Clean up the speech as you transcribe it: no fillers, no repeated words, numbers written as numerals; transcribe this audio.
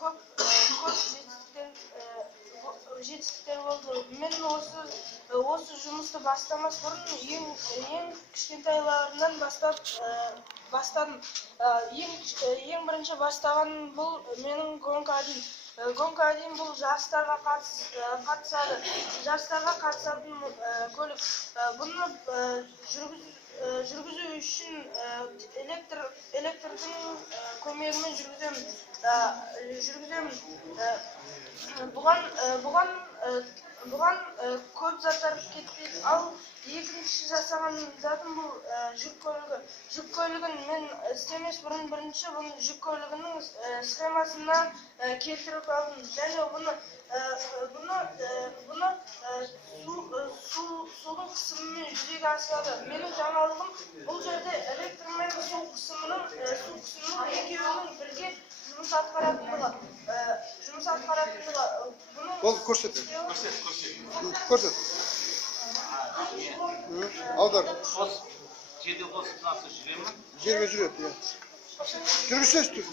көп жетістіктер болды. Мен осы жұмысты бастамас бұрын ең кішкентайларынан бастадым. Ең бірінші бастаған бұл менің гонка-1. Гонка-1 бұл жарыстарға қатысады. Жарыстарға қатысатын көлік. Бұны жүргізу үшін электрдің көмегімен жүргіземін. Бұған көп заттар кетпейді. Ал екінші жасаған затым бұл жүк көлігі. Жүк көлігін мен істемес бұрын бірінші бұны жүк көлігінің схемасына келтіріп алдым. Және бұны судың қысымымен жүзеге асырады. Менің жаңалығым бұл жерде электр мен су қысымының екеуінің бірге жұмыс атқаратындығы. Ол көрсет. Аудар. Жерде қосып насыл жүре ме? Жерге жүреді, иә. Жүргізсіз тұр.